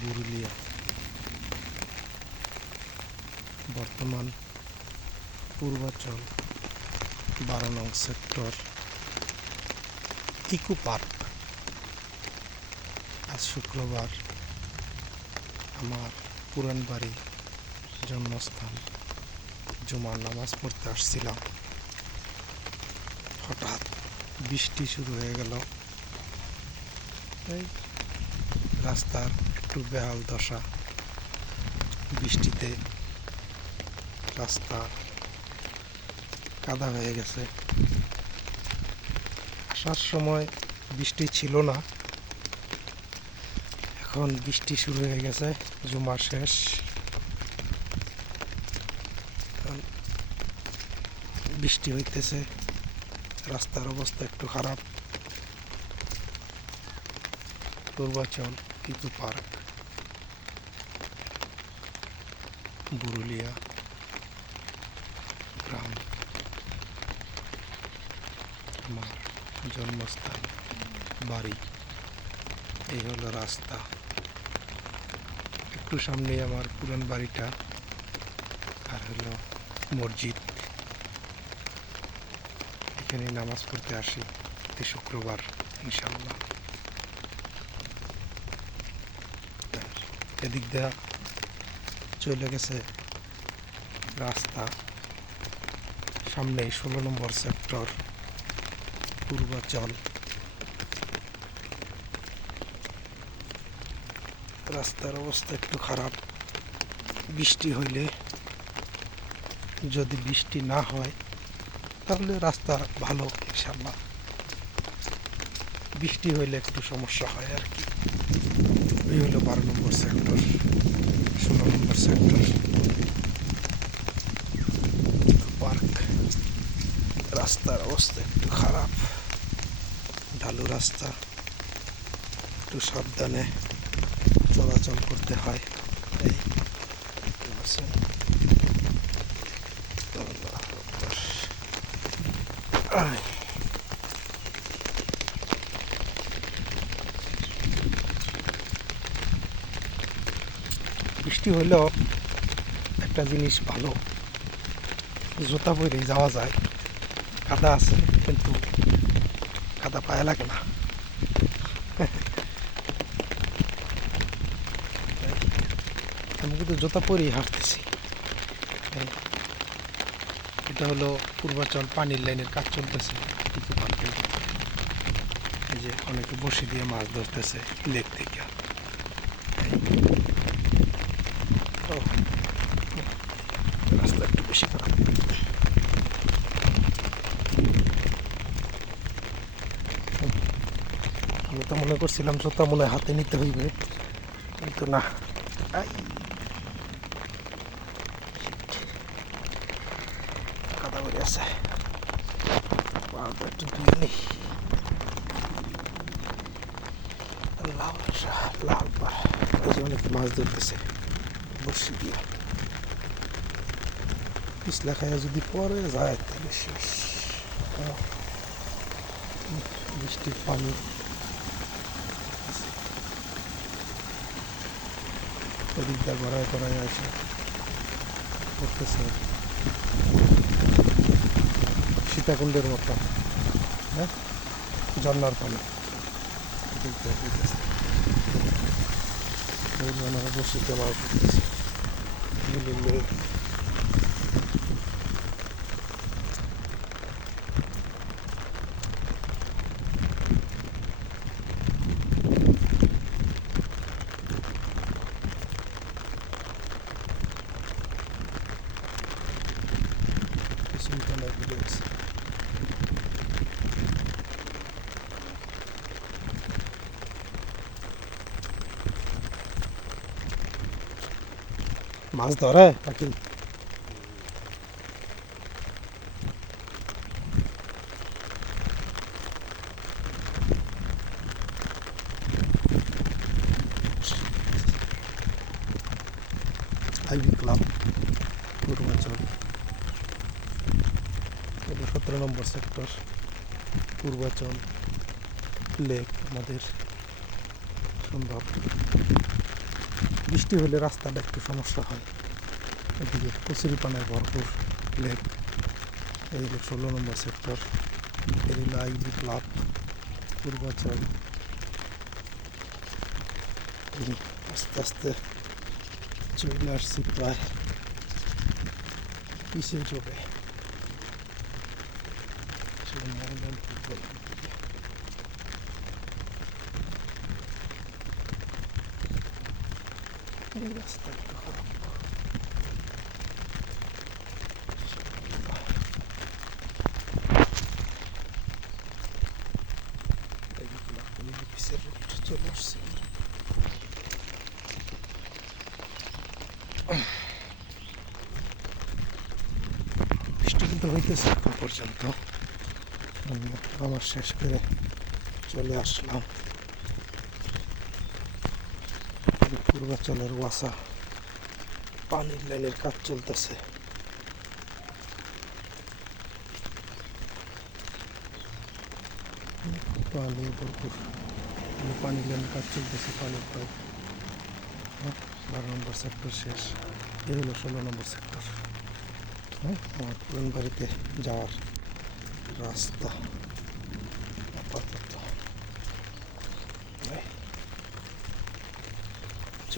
পুরুলিয়া বর্তমান পূর্বাচল বারো নং সেক্টর, ইকো পার্ক। আজ শুক্রবার আমার পুরান বাড়ি জন্মস্থান। জুমার নামাজ পড়তে আসছিলাম। হঠাৎ বৃষ্টি শুরু হয়ে গেল। এই রাস্তার একটু বেহাল দশা। বৃষ্টিতে রাস্তা কাদা হয়ে গেছে। আসার সময় বৃষ্টি ছিল না। এখন বৃষ্টি শুরু হয়ে গেছে, জুমার শেষ। বৃষ্টি হইতেছে, রাস্তার অবস্থা একটু খারাপ। পূর্বাচল ইকো পার্ক বুরুলিয়া গ্রাম আমার জন্মস্থান বাড়ি এই হলো রাস্তা। একটু সামনে আমার পুরান বাড়িটা। আর হলো মসজিদ। এখানে নামাজ পড়তে আসি। শুক্রবার ইনশাল্লাহ আর এদিক দেয়া চলে গেছে রাস্তা। সামনে ষোলো নম্বর সেক্টর পূর্বাচল। রাস্তার অবস্থা একটু খারাপ। বৃষ্টি হইলে যদি বৃষ্টি না হয়, তাহলে রাস্তা ভালো ইনশাল্লাহ বৃষ্টি হইলে একটু সমস্যা হয় আর কি। এই হলো বারো নম্বর সেক্টর ষোলো নম্বর সেক্টর পার্ক, রাস্তার অবস্থা একটু খারাপ। ঢালু রাস্তা, একটু সাবধানে চলাচল করতে হয়। এই। আল্লাহু বৃষ্টি হলেও একটা জিনিস ভালো, জুতা পরে যাওয়া যায়। কাদা আছে, কিন্তু কাদা পায়ে লাগে না। আমি কিন্তু জুতা পরেই হাঁটতেছি। এটা হলো পূর্বাচল পানির লাইনের কাজ চলতেছে। এই যে অনেকে বসে দিয়ে মাছ ধরতেছে লেক এই। ও, রাস্তা একটু বেশি খারাপ আমি তো মনে করছিলাম জুতা মনে হাতে নিতে হইবে। কিন্তু না। কাদা ভরে আছে। একটু ধুয়ে মাছ ধরতেছে। বসি দিয়ে। পিছলা খাইয়া যদি পরে যায় তাহলে শেষ। বৃষ্টির পানি। এদিকটা গড়ায় গড়ায় আছে। করতেছে। সীতাকুণ্ডের মতো। হ্যাঁ? ঝর্নার পানি। করতেছে। মাছ ধরে নাকি? আইবি ক্লাব পূর্বাচল এটা সতেরো নম্বর সেক্টর পূর্বাচল লেক আমাদের সুন্দর বৃষ্টি হলে রাস্তাটা একটু সমস্যা হয়। এদিকে কচুরিপানায় ভরপুর লেক। হলো ষোলো নম্বর সেক্টর। হলো আইডি ক্লাব পূর্বাচল। আস্তে আস্তে চলে আসছি প্রায় পিছিয়ে চলে। এই রাস্তা একটু খারাপ এদিকে পুলিশ অফিসের রোড চলে আসছে বৃষ্টি কিন্তু হইতেছে এখন পর্যন্ত আমি আমার শেষ করে চলে আসলাম এই পূর্বাচলের ওয়াসা পানির লাইনের কাজ চলতেছে। পানি ভরপুর। পানির লাইনের কাজ চলতেছে পানির পাইপ। হ্যাঁ, বারো নম্বর সেক্টর শেষ। এই হলো ষোলো নম্বর সেক্টর। হ্যাঁ আমার পুরান বাড়িতে যাওয়ার রাস্তা।